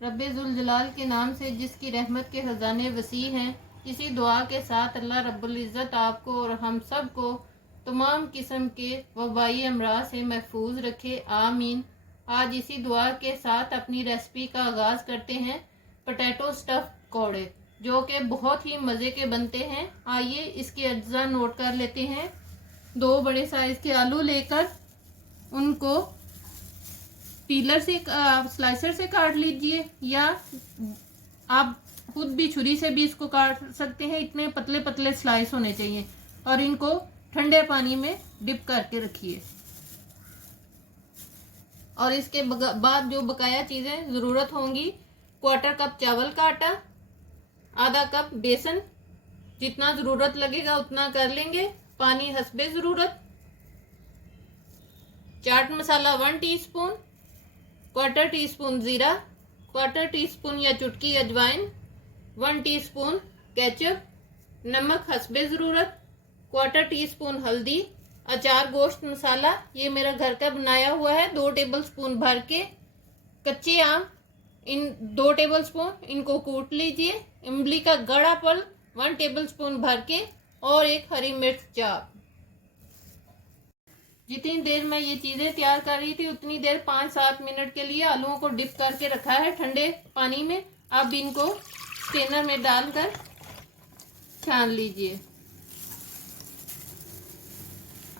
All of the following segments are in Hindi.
रब्बे जुल जलाल के नाम से जिसकी रहमत के खजाने वसी हैं। इसी दुआ के साथ अल्लाह रब्बुल इज़्ज़त आपको और हम सब को तमाम किस्म के वबाई अमराज से महफूज रखे, आमीन। आज इसी दुआ के साथ अपनी रेसिपी का आगाज़ करते हैं। पोटैटो स्टफ पकौड़े जो कि बहुत ही मज़े के बनते हैं। आइए इसके अज्जा नोट कर लेते हैं। 2 बड़े साइज़ के आलू लेकर उनको पीलर से स्लाइसर से काट लीजिए, या आप खुद भी छुरी से भी इसको काट सकते हैं। इतने पतले पतले स्लाइस होने चाहिए और इनको ठंडे पानी में डिप करके रखिए। और इसके बाद जो बकाया चीज़ें ज़रूरत होंगी, 1/4 कप चावल का आटा, आधा कप बेसन, जितना ज़रूरत लगेगा उतना कर लेंगे, पानी हस्बे ज़रूरत, चाट मसाला 1 टीस्पून, 1/4 टीस्पून ज़ीरा, 1/4 टीस्पून या चुटकी अजवाइन, 1 टीस्पून केचप, नमक हस्बे ज़रूरत, 1/4 टीस्पून हल्दी, अचार गोश्त मसाला ये मेरा घर का बनाया हुआ है 2 टेबलस्पून भर के, कच्चे आम इन 2 टेबलस्पून, इनको कूट लीजिए, इमली का गड़ा फल 1 टेबलस्पून भर के, और एक हरी मिर्च चाप। जितनी देर मैं ये चीज़ें तैयार कर रही थी उतनी देर 5-7 मिनट के लिए आलूओं को डिप करके रखा है ठंडे पानी में। अब इनको स्ट्रेनर में डालकर छान लीजिए।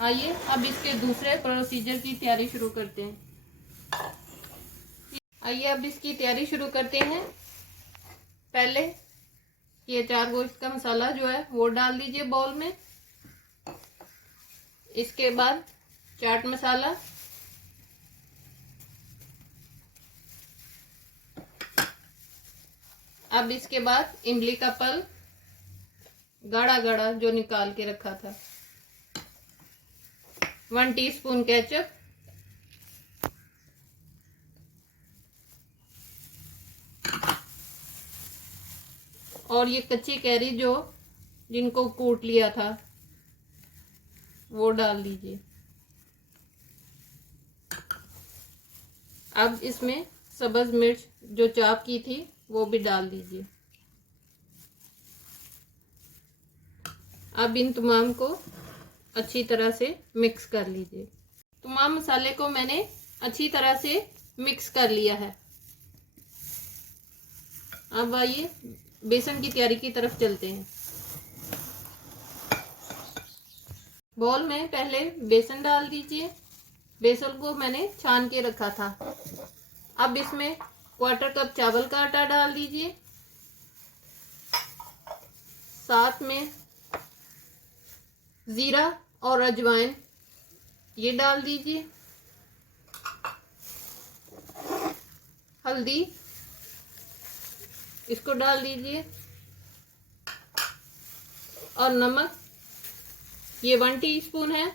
आइए अब इसके दूसरे प्रोसीजर की तैयारी शुरू करते हैं। आइए अब इसकी तैयारी शुरू करते हैं। पहले ये अचार गोश्त का मसाला जो है वो डाल दीजिए बाउल में। इसके बाद चाट मसाला, अब इसके बाद इमली का पल गाढ़ा गाढ़ा जो निकाल के रखा था, 1 टीस्पून केचप, और ये कच्ची कैरी जो जिनको कूट लिया था वो डाल दीजिए। अब इसमें सब्ज मिर्च जो चॉप की थी वो भी डाल दीजिए। अब इन तमाम को अच्छी तरह से मिक्स कर लीजिए। तमाम मसाले को मैंने अच्छी तरह से मिक्स कर लिया है। अब आइए बेसन की तैयारी की तरफ चलते हैं। बाउल में पहले बेसन डाल दीजिए। बेसन को मैंने छान के रखा था। अब इसमें 1/4 कप चावल का आटा डाल दीजिए, साथ में ज़ीरा और अजवाइन ये डाल दीजिए, हल्दी इसको डाल दीजिए, और नमक ये 1 टीस्पून है,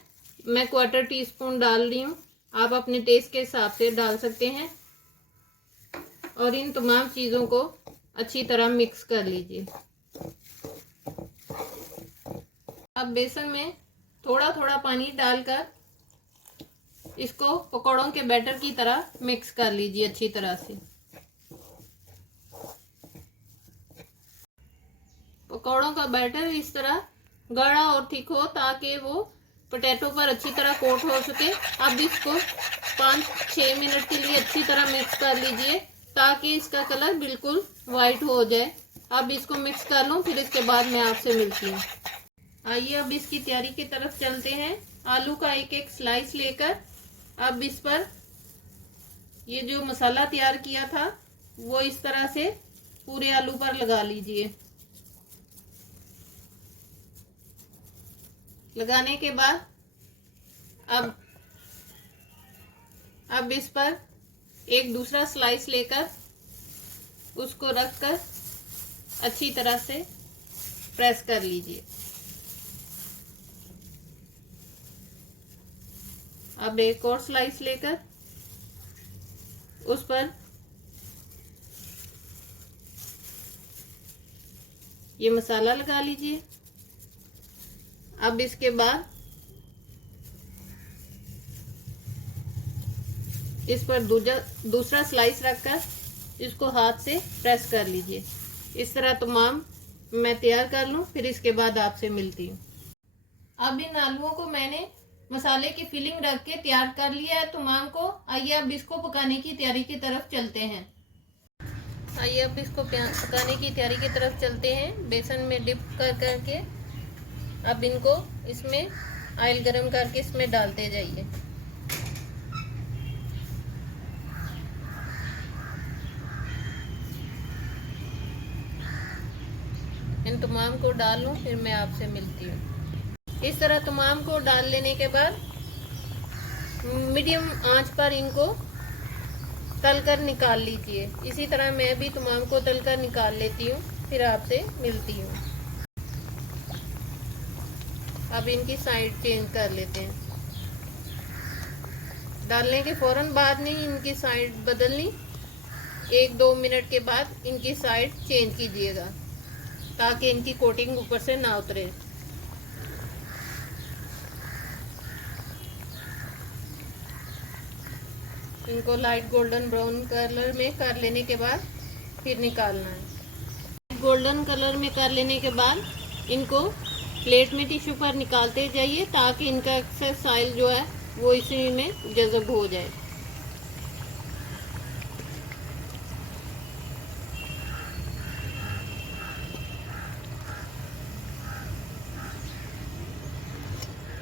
मैं 1/4 टीस्पून डाल रही हूँ, आप अपने टेस्ट के हिसाब से डाल सकते हैं। और इन तमाम चीज़ों को अच्छी तरह मिक्स कर लीजिए। अब बेसन में थोड़ा थोड़ा पानी डालकर इसको पकौड़ों के बैटर की तरह मिक्स कर लीजिए अच्छी तरह से। पकौड़ों का बैटर इस तरह गाढ़ा और थिक हो ताकि वो पोटैटो पर अच्छी तरह कोट हो सके। अब इसको 5-6 मिनट के लिए अच्छी तरह मिक्स कर लीजिए ताकि इसका कलर बिल्कुल वाइट हो जाए। अब इसको मिक्स कर लूँ, फिर इसके बाद मैं आपसे मिलती हूँ। आइए अब इसकी तैयारी की तरफ चलते हैं। आलू का एक एक स्लाइस लेकर अब इस पर ये जो मसाला तैयार किया था वो इस तरह से पूरे आलू पर लगा लीजिए। लगाने के बाद अब इस पर एक दूसरा स्लाइस लेकर उसको रखकर अच्छी तरह से प्रेस कर लीजिए। अब एक और स्लाइस लेकर उस पर ये मसाला लगा लीजिए। अब इसके बाद इस पर दूसरा स्लाइस रखकर इसको हाथ से प्रेस कर लीजिए। इस तरह तमाम मैं तैयार कर लूँ, फिर इसके बाद आपसे मिलती हूँ। अब इन आलूओं को मैंने मसाले की फिलिंग रख के तैयार कर लिया है तमाम को। आइए अब इसको पकाने की तैयारी की तरफ चलते हैं। आइए अब इसको पकाने की तैयारी की तरफ चलते हैं। बेसन में डिप कर करके अब इनको इसमें ऑयल गरम करके इसमें डालते जाइए। इन तमाम को डाल लूँ, फिर मैं आपसे मिलती हूँ। इस तरह तमाम को डाल लेने के बाद मीडियम आंच पर इनको तलकर निकाल लीजिए। इसी तरह मैं भी तमाम को तलकर निकाल लेती हूँ, फिर आपसे मिलती हूँ। अब इनकी साइड चेंज कर लेते हैं। डालने के फौरन बाद नहीं इनकी साइड बदलनी, 1-2 मिनट के बाद इनकी साइड चेंज कीजिएगा ताकि इनकी कोटिंग ऊपर से ना उतरे। इनको लाइट गोल्डन ब्राउन कलर में कर लेने के बाद फिर निकालना है। गोल्डन कलर में कर लेने के बाद इनको प्लेट में टिश्यू पर निकालते जाइए ताकि इनका एक्सेस ऑयल जो है वो इसी में जज़ब हो जाए।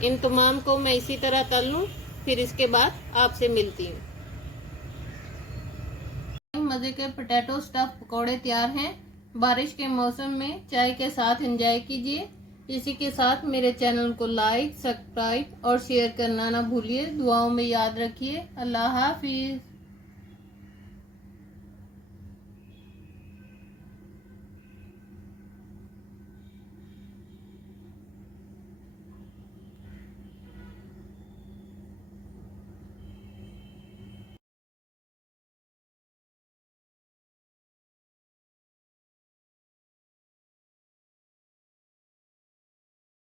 इन तमाम को मैं इसी तरह तल लूँ, फिर इसके बाद आपसे मिलती हूँ। मज़े के पोटैटो स्टफ पकौड़े तैयार हैं। बारिश के मौसम में चाय के साथ एंजॉय कीजिए। इसी के साथ मेरे चैनल को लाइक, सब्सक्राइब और शेयर करना ना भूलिए। दुआओं में याद रखिए। अल्लाह हाफिज़।